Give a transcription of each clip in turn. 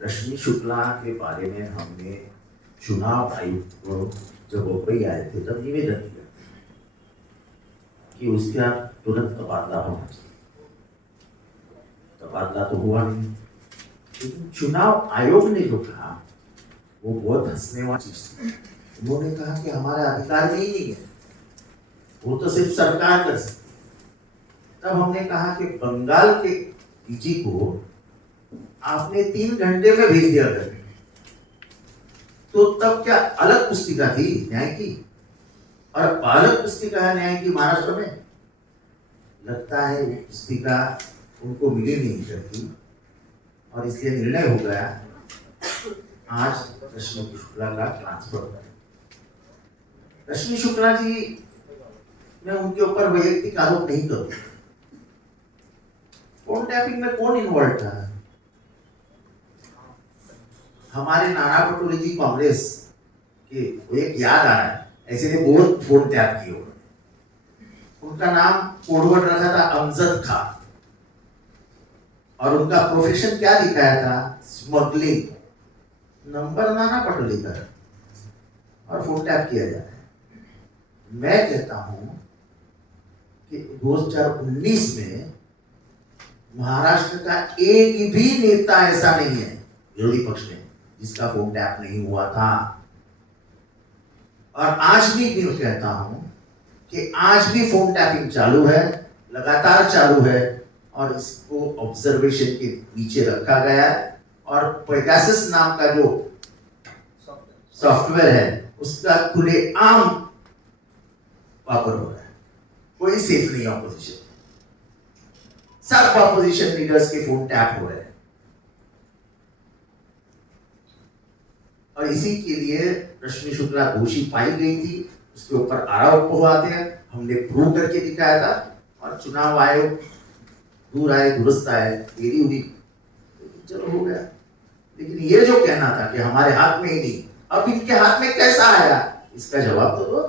रश्मि शुक्ला के बारे में हमने चुनाव आयुक्त को जब मुंबई आए थे तब निवेदन किया कि उसका तुरंत तबादला होना चाहिए। तबादला तो हुआ नहीं, लेकिन चुनाव आयोग ने जो कहा वो बहुत हंसने वाली चीज थी। उन्होंने कहा कि हमारा अधिकार में ही नहीं है, वो तो सिर्फ सरकार कर सकती। तब हमने कहा कि बंगाल के डीजी को आपने 3 घंटे में भेज दिया करके, तो तब क्या अलग पुस्तिका थी न्याय की, और अलग पुस्तिका है न्याय की महाराष्ट्र में। लगता है वो पुस्तिका उनको मिली नहीं करती, और इसलिए निर्णय हो गया आज रश्मि शुक्ला का ट्रांसफर करें। रश्मि शुक्ला जी, मैं उनके ऊपर वैयक्तिक आरोप नहीं करूंगा। फोन टैपिंग में कौन इन्वॉल्व था? हमारे नाना पटोले जी कांग्रेस के, एक याद आ रहा है, ऐसे ने बहुत फोन टैप किए। उनका नाम कोडवर्ड रखा था अमजद खान, और उनका प्रोफेशन क्या दिखाया था? स्मगलिंग। नंबर नाना पटोले का और फोन टैप किया जाता है। मैं कहता हूं कि 2019 में महाराष्ट्र का एक भी नेता ऐसा नहीं है विरोधी पक्ष में जिसका फोन टैप नहीं हुआ था। और आज भी मैं कहता हूं कि आज भी फोन टैपिंग चालू है, लगातार चालू है, और इसको ऑब्जर्वेशन के नीचे रखा गया है। और पेगासस नाम का जो सॉफ्टवेयर है उसका खुलेआम वापर हो रहा है। कोई सेफ नहीं ऑपोजिशन, सब ऑपोजिशन लीडर्स के फोन टैप हो रहे हैं। और इसी के लिए रश्मि शुक्ला दोषी पाई गई थी, उसके ऊपर आरोप हुआ थे, हमने प्रूव करके दिखाया था, और चुनाव आयोग दूर आए दुरुस्त आए, देरी हुई, चलो हो गया। लेकिन ये जो कहना था कि हमारे हाथ में ही नहीं, अब इनके हाथ में कैसा आया, इसका जवाब तो दो।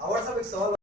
आवडचा एक सवाल